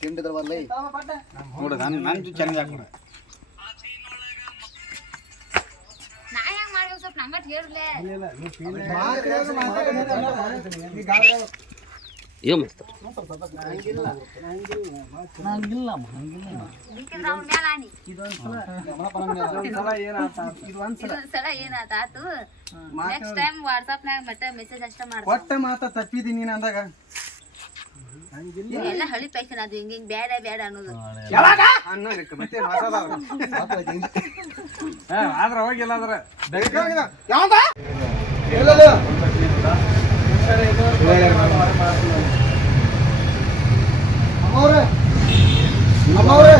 ತಿಂಡಿದ್ರ ಬರ್ಲಿ ನೋಡು ನಾನು ನಾನು ಚೆನ್ನಾಗಿ ಹಾಕೋಣ ನೆಕ್ಸ್ಟ್ ಟೈಮ್ ಮತ್ತೆ ಮೆಸೇಜ್ ಅಷ್ಟೇ ಮಾಡ್ತಾ ಒಟ್ಟ ಮಾತ ತಪ್ಪಿದೀನಿ ನೀನು ಅಂದಾಗ. ಎಲ್ಲ ಹಳಿ ಪೈಸನ್ ಅದು ಹಿಂಗ ಬೇಡ ಬೇಡ ಅನ್ನೋದು. ಯಾವಾಗ? ಅನ್ನೋದಕ್ಕೆ ಮತ್ತೆ ಆದ್ರ ಹೋಗಿಲ್ಲ ಆದ್ರ. ಯಾವಾಗ? ಅಮ್ಮವ್ರೆ ಅಮ್ಮವ್ರೆ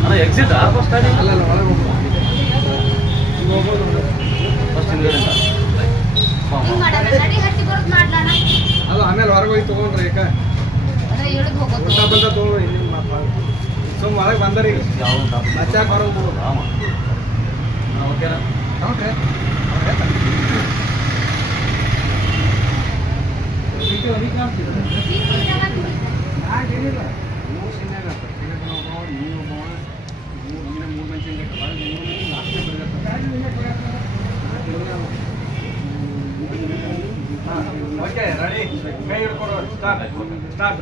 ಅಣ್ಣ ಎಕ್ಸಿಟ್ ಸ್ಟಾರ್ಟಿಂಗ್ ಅಲ್ಲಲ್ಲ ಒಳಗೆ ಹೋಗ್ಬೋದು ಫಸ್ಟ್ ಮಾಡ್ಲಣ ಅದು ಆಮೇಲೆ ಹೊರಗೆ ಹೋಗಿ ತೊಗೊಂಡ್ರಿ ಹೋಗೋದು ಊಟ ಬಂದ ತೊಗೊಂಡು ಇಲ್ಲಿ ಸುಮ್ಮ ಒಳಗೆ ಬಂದರಿ. ಯಾವ ಮತ್ತೆ ಯಾಕೆ ಹೊರಗೆ ಹೋಗೋದು ಆಮ. ಓಕೆನಾ ಓಕೆ ಹಾಗೇನಿಲ್ಲ ಓಕೆ ರೆಡಿ ಕೈ ಹಿಡ್ಕೊಡು ಸ್ಟಾರ್ಟ್ ಸ್ಟಾರ್ಟ್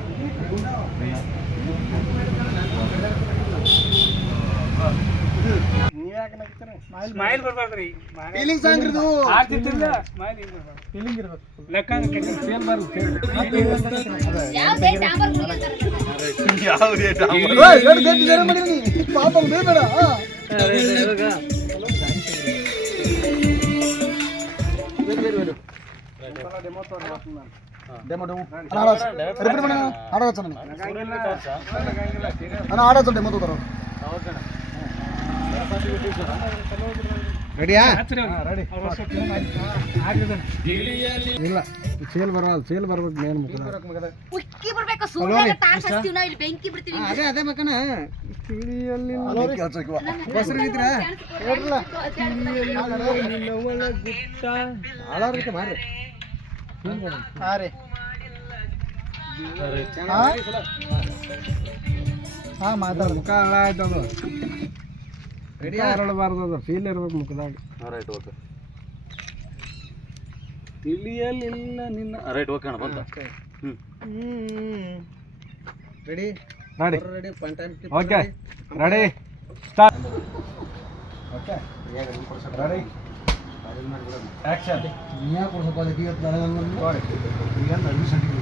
ಸ್ಮೈಲ್ ಬರ್ಬಾರ್ದ್ರಿ ಫೀಲಿಂಗ್ಸ್ ಹಂಗ್ರಿದು ಆಗ್ತಿತ್ತಿಲ್ಲ ಸ್ಮೈಲ್ ಫೀಲಿಂಗ್ ಇರ್ಬೇಕು ಲೆಕ್ಕ ಫೇಲ್ ಬರುತ್ತೆ ಯಾವ ಡೇಟ್ ಆಂಬರ್ ಗುಳಿಗೆ ತರ್ಬೇಕು ಏಯ್, ಎರಡು ಗಂಟೆ ಬೇರೆ ಮಾಡೀನಿ ಪಾಪ ಬೇಡ ಡೆಮೋ ಡೆಮೋ ರಿಪೀಟ್ ಮಾಡಿ ಆಡ ಹಚ್ಚ ನನಗೆ ನಾನು ಆಡ ಹಚ್ಚ ಡೆಮೋ ತಗೋತಾರ ರೆಡಿಯಾ? ರೆಡಿ. ಇಲ್ಲ ಸೇಲ್ ಬರಲ್ಲ ಸೇಲ್ ಬರ್ಬೇಕು ಮೇನ್ ಮುಖದ. ಉಕ್ಕಿ ಬರ್ಬೇಕು ಸೂರ್ಯನ ತಾಸ್ ಹಚ್ತೀವಿ ನಾವು ಇಲ್ಲಿ ಬೆಂಕಿ ಬಿಡ್ತೀವಿ. ಅದೇ ಅದೇ ಬೇಕನ ಬಸ್ರು ಇದ್ರ ಹಾಳಾರ್ಬೇಕು ಮಾರಿ ಹಾಂ ರೀ. ಹಾ ಮಾತಾಡ. ಮುಖ ಹಾಳಾಯ್ತು ಅದು ರೆಡಿ ಹರಳಬಾರ್ದು ಅದು ಫೀಲ್ ಇರ್ಬೇಕು ಮುಖದಾಗ. ರೈಟ್ ಓಕೆ ತಿಳಿಯಲಿಲ್ಲ ನಿನ್ನ. ರೈಟ್ ಓಕೆ ಅಣ್ಣ ಬಂತ ಹ್ಞೂ ready ready okay ready start okay ready action ಯಾಕೆ ಸ್ವಲ್ಪ ಅದಕ್ಕೆ ಇವತ್ತು ನನಗೆ ಈಗ ನಡುವೆ ಸಂಟಿಗೆ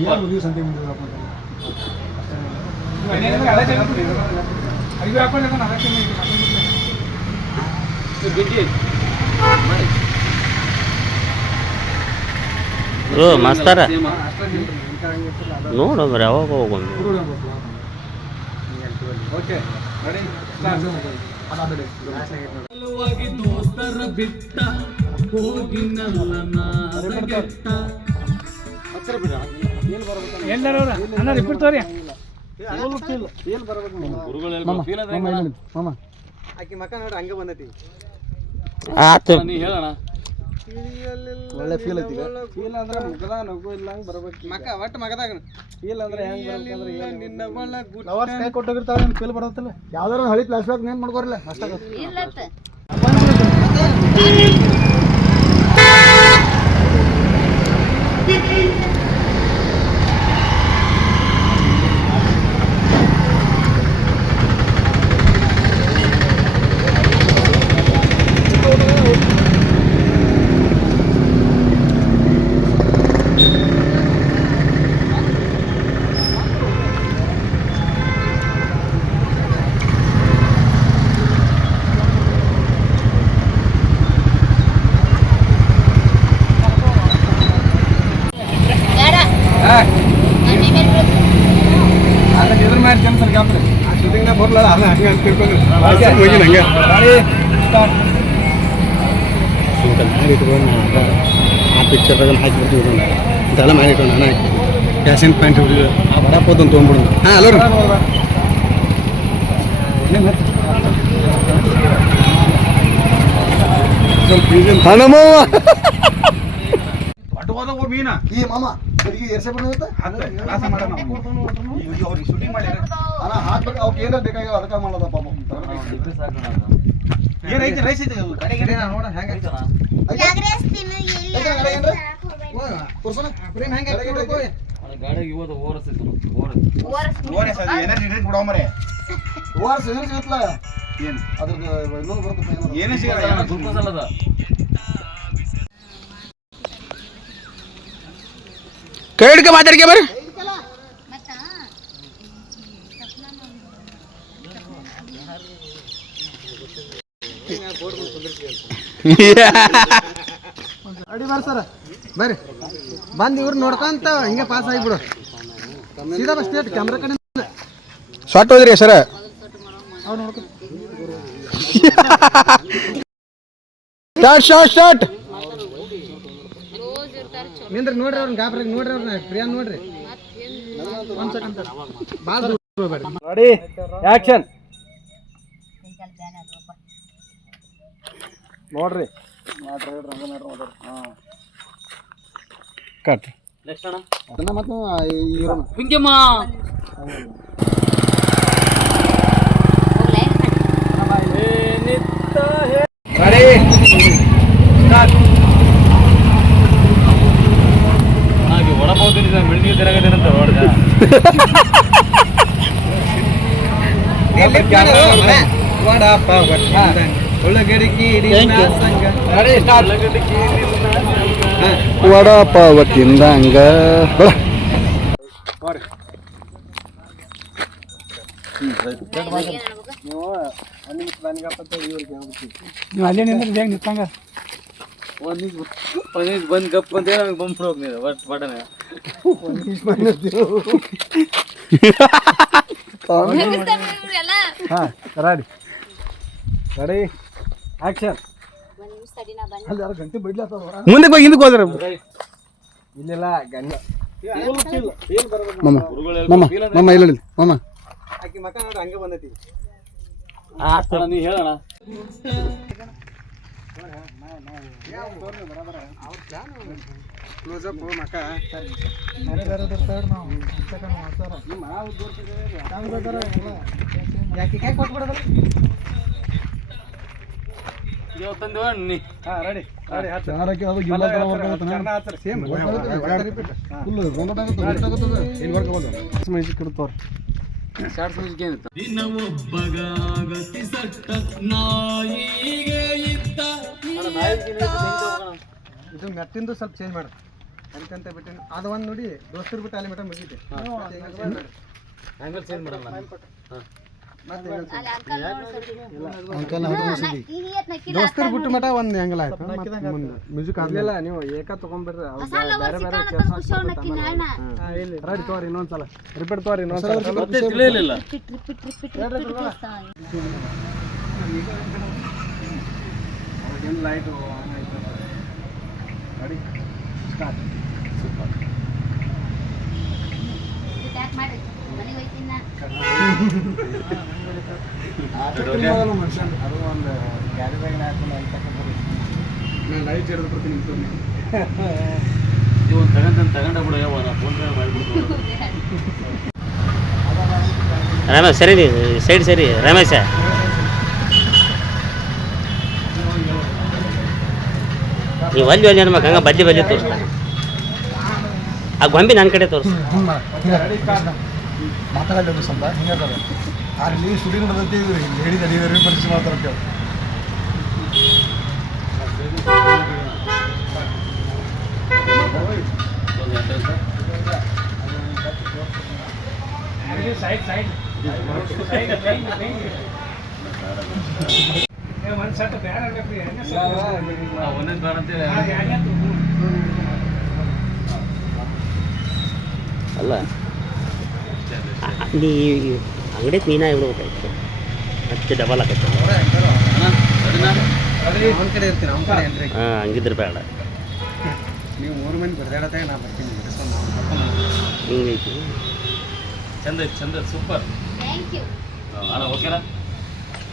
ಏನು ಮದುವೆ ಸಂತೆ ಮುಂದೆ ಅದಕ್ಕೆ ಬಿಗಿ ಓ ಮಾಸ್ತರ. ನೋಡ್ರಿ ನೋಡು ಬರೀ ಯಾವಾಗ ಹೋಗೋಣ ಓಕೆ ರೆಡಿ ಸ್ಟಾರ್ಟ್ ಎಲ್ಲರೂ ಅಣ್ಣ ರಿಪೀಟ್ ತೋರಿ. ಫೀಲ್ ಬರ್ಬೇಕು ಗುರುಗಳು ಫೀಲ್ ಅದ ಮಾಮ ಆಕಿ ಮಕ್ಕ ನೋಡ್ರಿ ಹಂಗೆ ಬಂದೈತಿ. ಆತು ನೀ ಹೇಳಣ ಒಳ್ಳೆ ಫೀಲ್ ಐತಿ ಫೀಲ್ ಅಂದ್ರೆ ಮುಖದ ನಗು ಇಲ್ಲ ಹಂಗೆ ಬರ್ಬೇಕು ಮಕ್ಕ ಒಟ್ಟು ಮಗದಾಗ ಫೀಲ್ ಅಂದ್ರೆ ಹೆಂಗ್ ಬರ್ಬೇಕಂದ್ರೆ ಏನು ನಿನ್ನ ಬಳ ಲವರ್ಸ್ ಕೈ ಕೊಟ್ಟೋಗಿರ್ತಾವ ನಿನ್ ಫೀಲ್ ಬರತ್ತಲ್ಲ? ಯಾವ್ದಾರು ಹಳಿ ಫ್ಲಾಶ್ ಬ್ಯಾಕ್ ನೇನ್ ಮಾಡ್ಕೋರಲ್ಲ ಅಷ್ಟಾಗತ್ತೆ ಇಲ್ಲತ್ತ ಮಾಡ್ತೀನಿ ಸರ್ ಆ ಶೂಟಿಂಗ್ನಾಗ ಬರಲ್ಲ ಅಲ್ಲ ಹಂಗೆ ಹಂಗೆ. ಆ ಪ್ಯಾಂಟ್ ಹಿಡಿದು. ಆ ಬರಪ್ಪದನ್ನು ತೊಗೊಂಡ್ಬಿಡೋದು ಹಾಂ ಹಲೋ ರೀ ಹಣಮ್ಮ ಮೀನಾ? ಈ ಮಾಮ ಇವರಿಗೆ ಎರ್ಸೆ ಬಂದಿರುತ್ತೆ? ಹತ್ತ ಕೆಲಸ ಮಾಡೋಣ ಈಗ ಅವ್ರಿಗೆ ಶೂಟಿಂಗ್ ಮಾಡಿ ಅಣ್ಣ ಹಾಕ್ಬೇಕು. ಅವ್ಕೆ ಏನಾರ ಬೇಕಾಗ್ಯಾವ ಅದಕ್ಕೆ ಮಾಡೋದ ಪಾಪ. ಏನೈತಿ ರೈಸ್ ಐತಿ ಕಡೆಗೆ ನೋಡ ಹೆಂಗ ಗಾಡಿಗೆ ಇವತ್ತು ಓರಸಿದ್ರು ಓರಸ್ ಓರೆ ಸರ್ ಎನರ್ಜಿ ಡ್ರಿಂಕ್ ಬಿಡೋ ಮರೆ. ಓರಸ್ ಏನು ಸಿಗತ್ತಲ್ಲ? ಏನು? ಅದ್ರದ್ದು ಇನ್ನೊಂದು ಬರುತ್ತೆ ಏನು ಸಿಗಲ್ಲ ಗ್ಲೂಕೋಸ್ ಅಲ್ಲದ ಕೈ ಹಿಡ್ಕ ಮಾತಾಡ್ಕೆ ಬರ್ರಿ. ಅಡಿ ಬರ್ ಸರ್. ಬರ್ರಿ. ಬಂದು ಇವ್ರು ನೋಡ್ಕೊಂತ ಹಿಂಗೆ ಪಾಸ್ ಆಗಿಬಿಡು. ಸೀದಾ ಬಸ್ ಸ್ಟೇಟ್ ಕ್ಯಾಮ್ರಾ ಕಡೆ ಶಾರ್ಟ್ ಹೋದ್ರಿ ಸರ. ಅವ್ರು ನೋಡ್ಕೊ. ಸ್ಟಾರ್ಟ್ ಸ್ಟಾರ್ಟ್ ಸ್ಟಾರ್ಟ್ ನಿಂದ್ರಿ ನೋಡ್ರಿ ಅವ್ರನ್ನ ಗಾಬ್ರಿ ನೋಡ್ರಿ ಅವ್ರನ್ನ ಪ್ರಿಯಾ ನೋಡ್ರಿ. ಒಂದ್ ಸೆಕೆಂಡ್ ಭಾಳ ರೆಡಿ ಆಕ್ಷನ್ ನೋಡ್ರಿ. ಕಟ್ ನೆಕ್ಸ್ಟ್ ಅಣ್ಣ ಅದನ್ನ ಮತ್ತು ಇವ್ರನ್ನ ರೆಡಿ ಸ್ಟಾರ್ಟ್ ವಡಪಾವ ತಿಂದಂಗ ನೀವು ಅಲ್ಲೇ ನಿಂದ್ರೆ ಹೆಂಗೆ ನಿಂತಂಗ ಒಂದ್ ನಿಮಿಷ ಒಂದ್ ನಿಮಿಷ ಬಂದ್ ಗಪ್ ಅಂತ ಹೇಳಿ ಬಂದ್ ಹೋಗ್ನಿ ಒಟ್ ಬಟನೆ ಎಲ್ಲ ಹಾಂ ರೆಡಿ. ರೆಡಿ? ಆಕ್ಷನ್. ಅಲ್ಲಿ ಯಾರು ಗಂಟೆ ಬಿಡ್ಲತ್ತದ ಮುಂದೆ ಹೋಗಿ ಹಿಂದಕ್ಕೆ ಹೋದ್ರ. ಇಲ್ಲಿಲ್ಲ ಗಂಡ. ಮಮ್ಮ ಮಮ್ಮ ಮಮ್ಮ ಇಲ್ಲ ಇಲ್ಲ ಮಮ್ಮ ಆಕಿ ಹಂಗೆ ಬಂದೈತಿ. ಅಣ್ಣ ನೀ ಹೇಳಣ. ಕ್ಲೋಸ್ ಅಪ್ ಮಕ ಇವತ್ತಂದು ಇದು ಮೆಟ್ಟಿಂದು ಸ್ವಲ್ಪ ಚೇಂಜ್ ಮಾಡು ಅಂತಂತ ಬಿಟ್ಟಿನ ಅದು ಒಂದು ನೋಡಿ ದೋಸ್ತರು ಬಿಟ್ಟು ಅಲ್ಲಿ ಮಟ್ಟ ಮುಗಿತೆ ಆಂಗಲ್ ಚೇಂಜ್ ಮಾಡಲ್ಲ ದೋಸ್ತರು ಬಿಟ್ಟು ಮಟ ಒಂದು ಹೆಂಗಲ್ಲ ಆಯ್ತು ಮುಂದೆ ಮ್ಯೂಸಿಕ್ ಆಗಲಿಲ್ಲ ನೀವು ಏಕ ತಗೊಂಡ್ಬರ್ರಿ ಅವ್ರು ಬೇರೆ ಬೇರೆ ರೆಡಿ ತೋರಿ ಇನ್ನೊಂದ್ಸಲ ರಿಪೀಟ್ ತೋರಿ ಇನ್ನೊಂದ್ಸಲ ತಿಳಿಯಲಿಲ್ಲ ಲೈಟು ಆನ್ ಆಯ್ತು ರೆಡಿ ಸ್ಟಾರ್ಟ್ ಅದು ಒಂದು ಕ್ಯಾರಿ ಬ್ಯಾಗ್ ಹಾಕೊಂಡು ನಾನು ಲೈಟ್ ಹಿಡಿದು ಬರ್ತೀನಿ ನಿಂತು ನೀವು ಒಂದು ತಗೊಂಡ್ ತಗೊಂಡ ಬಿಡು ಯಾವ ಫೋನ್ ಪೇ ಮಾಡಿಬಿಡ್ತು ರಮೇಶ್ ಸರಿ ಸೈಡ್ ಸರಿ ರಮೇಶ ನೀವು ಅಲ್ಲಿ ಅಲ್ಲಿ ಅನ್ಬೇಕು, ಹಂಗ ಬದ್ಲಿ ಬದ್ಲಿ ತೋರಿಸ್ತಾನೆ. ಆ ಗೊಂಬಿ ನನ್ನ ಕಡೆ ತೋರಿಸ್ತಾನೆ. ಮಾತಾಡೋದು ಸ್ವಲ್ಪ ಸೈಡ್ ಅಲ್ಲಿ ಶೂಟಿಂಗ್ ನಡೆದೈತಿ ಸೈಡ್ ಸೈಡ್ ಒಂದು ಸಟ್ ಬೇರೆ ಒಂದೇ ಬೇಡ ಅಂತೇಳಿ ಅಲ್ಲ. ನೀ ಅಂಗಡಿ ನೀನ ಹೇಳ್ಬೇಕಾಯ್ತು ಮತ್ತೆ ಡಬಲ್ ಏನ್ರಿ ಹಾಂ ಹಂಗಿದ್ರೆ ಬೇಡ. ನೀವು ಮೂರು ಮಂದಿ ಬರ್ದಾಡತ್ತಾಗ ನಾ ಬರ್ತೀನಿ ಹಿಂಗೈತಿ. ಚಂದ ಐತಿ ಚಂದ ಸೂಪರ್. ಥ್ಯಾಂಕ್ ಯು ಅಣ್ಣ ಓಕೆನಾ?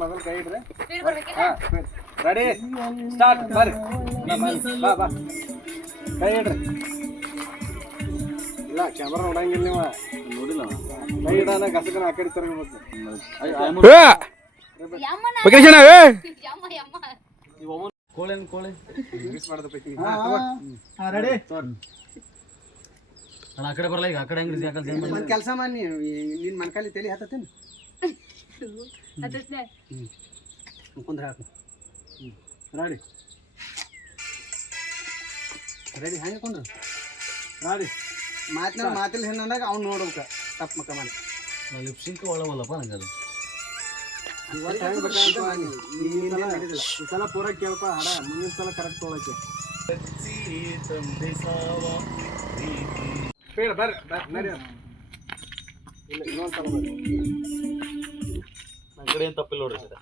ಮೊದಲು ಕೈ ಇಡ್ರಿ ರೆಡಿ ಸ್ಟಾರ್ಟ್ ಬರ್ರಿ. ಬಾ. ಬಾ ಕೈ ಇಡ್ರಿ. ಇಲ್ಲ ಕ್ಯಾಮ್ರಾ ನೋಡಂಗಿಲ್ಲ ನೀವು. ನೋಡಿಲ್ಲ ಕೈ ಇಡಾನ ಗಸಕನ ಆ ಕಡೆ ತಿರುಗಬೇಕು ಯಮ್ಮನ ಯಮ್ಮ ಯಮ್ಮ. ಕೋಳೆನ್ ಕೋಳೆ. ರೆಡಿ ಅಣ್ಣ ಆ ಕಡೆ ಬರಲ್ಲ ಈಗ ಆ ಕಡೆ ಹೆಂಗ್ ಒಂದು ಕೆಲಸ ಮಾಡಿ ನಿನ್ನ ಮನ್ಕಲ್ಲಿ ತಲೆ ಹತ್ತತ್ತೇನು? ಕುಂದ್ರ ಹಾಕು. ರೆಡಿ. ರೆಡಿ ಹಂಗೆ ಕುಂದ್ರ ರೆಡಿ. ಮಾತಿನ ಮಾತಿಲ್ಲ ಹೆಣ್ಣಾಗ ಅವ್ನು ನೋಡ್ಬೇಕ. ತಪ್ಪ ಮಕ್ಕ ಮಾಡಿ. ಲಿಪ್ಸಿಂಕ್ ಒಳವಲ್ಲಪ್ಪ ನಂಗೆ ಅದು ಈ ಸಲ ಪೂರ ಕೇಳ್ಕೊ ಹಾಡ ಮುಂದಿನ ಸಲ ಕರೆಕ್ಟ್ ತೊಗೊಳಕ್ಕೆ ಬೇಡ ಬರ್ರಿ ಬರ್ರಿ ಇಲ್ಲ ಇನ್ನೊಂದು ಸಲ ಬರ್ರಿ ನನ್ನ ಕಡೆ ಏನು ತಪ್ಪಿಲ್ಲ ನೋಡ್ರಿ ಸರ್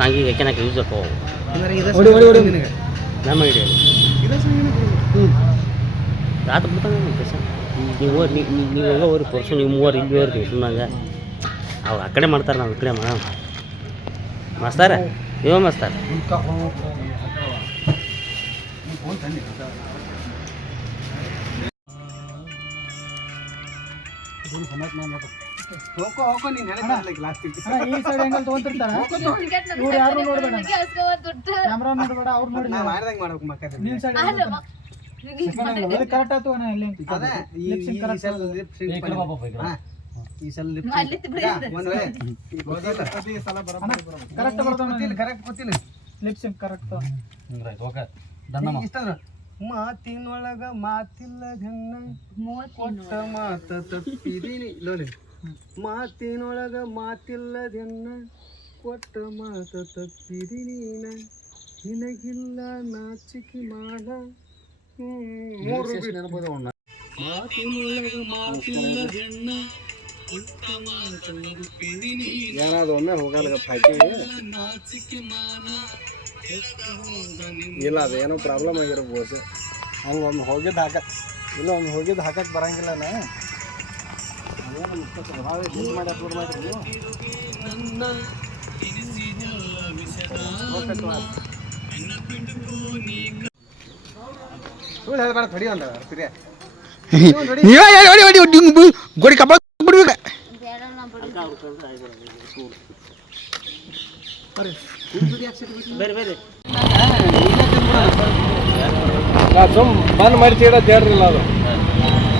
ಸಾಂಗಿಗೆ ಯಾಕೆನಾಕ ಯೂಸ್ ನಿನಗೆ. ನಮ್ಮ ಐಡಿಯಾ ರಾತ್ರಿ ಬಿಡ್ತಾನೆ ನೀವು ಓರ್ ನೀವು ನೀವು ಹೋಗೋ ಪರ್ಸು ನೀವು ಮೂವರು ಇಲ್ಲಿ ಹೋಗ್ರಿ ಸುಮ್ಮನೆ ಅವ್ರು ಆ ಕಡೆ ಮಾಡ್ತಾರೆ ನಾವು ಈ ಕಡೆ ಮಾಡ ಮಸ್ತಾರ? ಇವ ಮಸ್ತಾರ? ಹೋಗೋ ಹೋಗೋ ನೀನು ಹೇಳಕ್ಕೆ ಲಾಸ್ಟ್ ಈ ಸೈಡ್ ಹೆಂಗಲ್ ತಗೊಂತಿರ್ತಾರ ಇವ್ರು ಯಾರು ನೋಡ್ಬೇಡ. ಕ್ಯಾಮ್ರಾ ನೋಡ್ಬೇಡ ಅವ್ರು ನೋಡಿ ನಾ ಮಾಡ್ದಂಗೆ ಮಾಡ್ಬೇಕು ಮಕ್ಕ ನಿನ್ ಸೈಡ್ ಇದು ಕರೆಕ್ಟ್ ಆಯ್ತು ಅದೇ ಈ ಸಲ ಲಿಪ್ ಕರೆಕ್ಟ್ ಕರೆಕ್ಟ್ ಗೊತ್ತಿಲ್ಲ ಲಿಪ್ ಸಿಂಕ್ ಕರೆಕ್ಟ್ ಹಿಂಗ್ ರೈಟ್ ಓಕೆ ದನ್ನಮ್ಮ ಇಷ್ಟಂದ್ರ ಮಾತಿನೊಳಗ ಮಾತಿಲ್ಲ ಜನ್ನ ಕೊಟ್ಟ ಮಾತ ತಪ್ಪಿದೀನಿ. ನೋಡಿ ಮಾತಿನೊಳಗ ಮಾತಿಲ್ಲದೆನ್ನ ಕೊಟ್ಟ ಮಾತ ತಪ್ಪಿರಿ ನೀನ. ನಿನಗಿಲ್ಲ ನಾಚಿಕೆ ಮಾಡ. ಏನಾದ್ರು ಒಮ್ಮೆ ಹೋಗಲ್ಲ ಫೈಟಿ ಇಲ್ಲ ಅದೇನೋ ಪ್ರಾಬ್ಲಮ್ ಆಗಿರ್ಬೋದು. ಹಂಗೆ ಒಮ್ಮೆ ಹೋಗಿದ್ದು ಹಾಕ ಇಲ್ಲ ಒಮ್ಮೆ ಹೋಗಿದ್ದು ಹಾಕಕ್ಕೆ ಬರಂಗಿಲ್ಲ ಗೋಡಿ ಕಬ್ಬ ಬಿಡ್ಬೇಕು ಬೇಡ ನಾ ಬಿಡು. ಬೇರೆ ಬೇರೆ ಸುಮ್ ಬಂದ್ ಮಾಡಿ ಇಡೋದು ಹೇಳ್ರಿಲ್ಲ ಅದು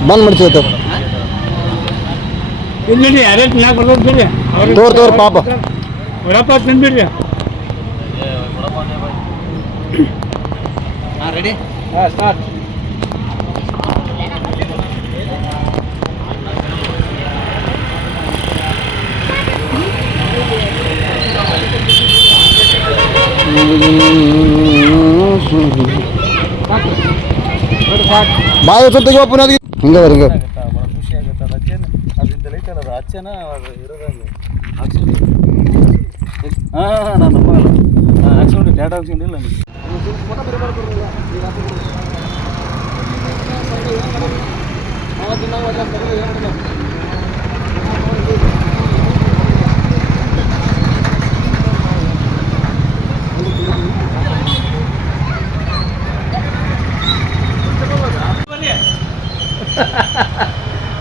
ಬಂದ್ ಮಾಡ್ತೀವಿ ಇಲ್ಲಿ ಯಾರ್ಯಾರು ತಿನ್ನಾಕ ಬರ್ತದೆ ಬಿಡ್ರಿ. ಅವ್ರಿಗೆ ತೋರ್ ತೋರ್ ಪಾಪ. ವಡಪ್ಪ ತಿನ್ಬಿಡ್ರಿ ಹಾಂ ರೆಡಿ ಹಾಂ ಸ್ಟಾರ್ಟ್ ಬಾಯಿ ತೆಗಿವ ಪುನಃ ಹಿಂಗ ಹಿಂಗ ಹೆಚ್ಚನ ಇರೋದಂಗೆ ಆಕ್ಸಿಡೆಂಟ್ ಹಾಂ ನಾನು ನಮ್ಮ ಆಕ್ಸಿಡೆಂಟ್ ಡೇಟ್ ಆಕ್ಸಿಡೆಂಟ್ ಇಲ್ಲ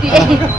Yeah.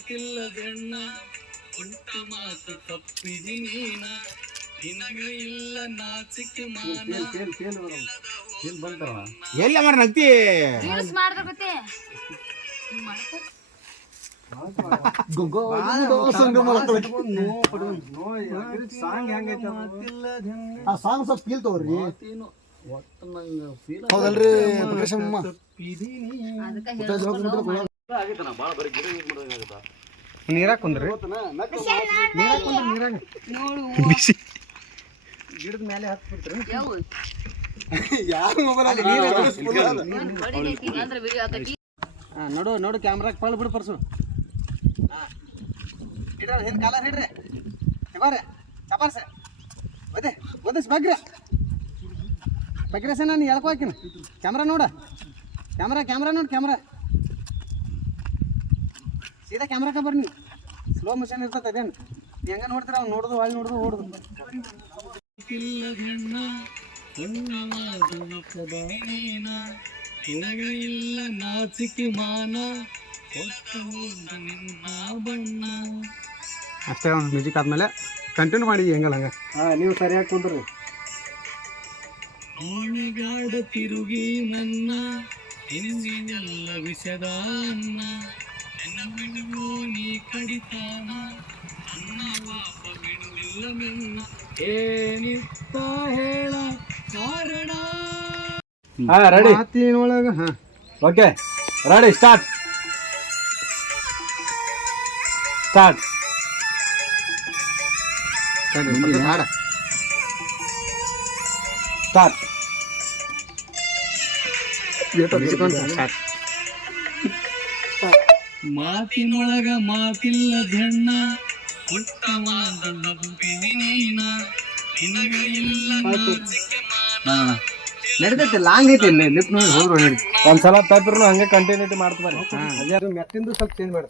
ಮಾತಿಲ್ಲದಣ್ಣ ಕೊಟ್ಟ ಮಾತು ತಪ್ಪಿದಿ ನೀನ ನಿನಗ ಇಲ್ಲ ನಾಚಿಕೆ ಮಾನ. ಎಲ್ಲ ಮರ ನಗ್ತಿ? ರೀಲ್ಸ್ ಮಾಡಿದ್ರೆ ಗೊತ್ತೇ ಸಾಂಗ್ ಹೆಂಗೈತೆ ಆ ಸಾಂಗ್ ಸ್ವಲ್ಪ ಫೀಲ್ ತಗೋರಿ. ಒಟ್ಟು ನೀರಾಗ ಕುಂದ್ರಿ. ನೀರಾಗ ಕುಂದ್ರಿ ನೀರಾಗ. ಬಿಸಿ. ಗಿಡದ ಮೇಲೆ ಹತ್ಬಿಡ್ತ್ರಿ ಯಾವ? ಯಾರ ಮೊಬೈಲ್ ನೀರು ಹೊಡಿಲಿಕ್ಕೆ ಅಂದ್ರೆ ವಿಡಿಯೋ ಹಾಕಿ ನೋಡು ನೋಡು ಕ್ಯಾಮ್ರಾಗ ಪಳ್ ಬಿಡು ಪರ್ಸು. ಇಡ್ರ ಹಿಂದ್ ಕಾಲ ಹಿಡ್ರಿ. ಬರ್ರಿ ಚಪಾರ್ಸ. ಒದೆ ಬದಸ್ ಬಗ್ರ. ಬಗ್ರಸ ನಾನು ಹೇಳ್ಕೊ ಹಾಕಿನ. ಕ್ಯಾಮ್ರಾ ನೋಡ. ಕ್ಯಾಮ್ರಾ ಕ್ಯಾಮ್ರಾ ನೋಡು ಕ್ಯಾಮ್ರಾ ಸೀದಾ ಕ್ಯಾಮ್ರಾಕ ಬರ್ರಿ ಸ್ಲೋ ಮೋಷನ್ ಇರ್ತದೆ ಅದೇನು? ಹೆಂಗ ನೋಡ್ತೀರ ಅವ್ನು ನೋಡುದು ಒಳ್ಳೆ ನೋಡುದು ಓಡುದು. ಇಲ್ಲದಣ್ಣ ನೀನ ನಿನಗ ಇಲ್ಲ ನಾಚಿಕೆ ಮಾನ ಕೊಟ್ಟು ನಿನ್ನ ಬಣ್ಣ. ಅಷ್ಟೇ ಒಂದು ಮ್ಯೂಸಿಕ್ ಆದ್ಮೇಲೆ ಕಂಟಿನ್ಯೂ ಮಾಡಿ ಹೆಂಗಲ್ಲ ಹಂಗ ಹಾಂ ನೀವು ಸರಿಯಾಗಿ ಕುಂದ್ರಿ. ಓಣಿಗಾಡ ತಿರುಗಿ ನನ್ನ ಹಿಂದಿನೆಲ್ಲ ವಿಷದ ಅನ್ನ. ನನ್ನ ಬಿಡುವು ನೀ ಕಡಿತಾನ. ನನ್ನ ಪಾಪ ಬಿಡುವಿಲ್ಲ ಮೆನ್ನ. ಏನಿತ್ತ ಹೇಳ ಕಾರಣ. ಹಾಂ ರೆಡಿ ಮಾತಿನೊಳಗ ಹಾ. ಓಕೆ ರೆಡಿ ಸ್ಟಾರ್ಟ್ ಸ್ಟಾರ್ಟ್ ಹಾಡ. ಸ್ಟಾರ್ಟ್ ಮಾತಿನೊಳಗ ಮಾತಿಲ್ಲದಣ್ಣ. ಉತ್ತಮವಾದ ಹುಟ್ಟ ನೀನ. ನಿನಗ ಇಲ್ಲ ನಡೀತೈತೆ ಲಾಂಗ್ ಐತಿ ಇಲ್ಲಿ ಲಿಪ್ ನೋಡಿ ಹೋಗ್ರು ನಡಿ. ಒಂದ್ಸಲ ತಪ್ಪಿರು ಹಂಗೆ ಕಂಟಿನ್ಯೂಟಿ ಮಾಡ್ತಾರೆ ಮೆತ್ತಿಂದು ಸ್ವಲ್ಪ ಚೇಂಜ್ ಮಾಡು.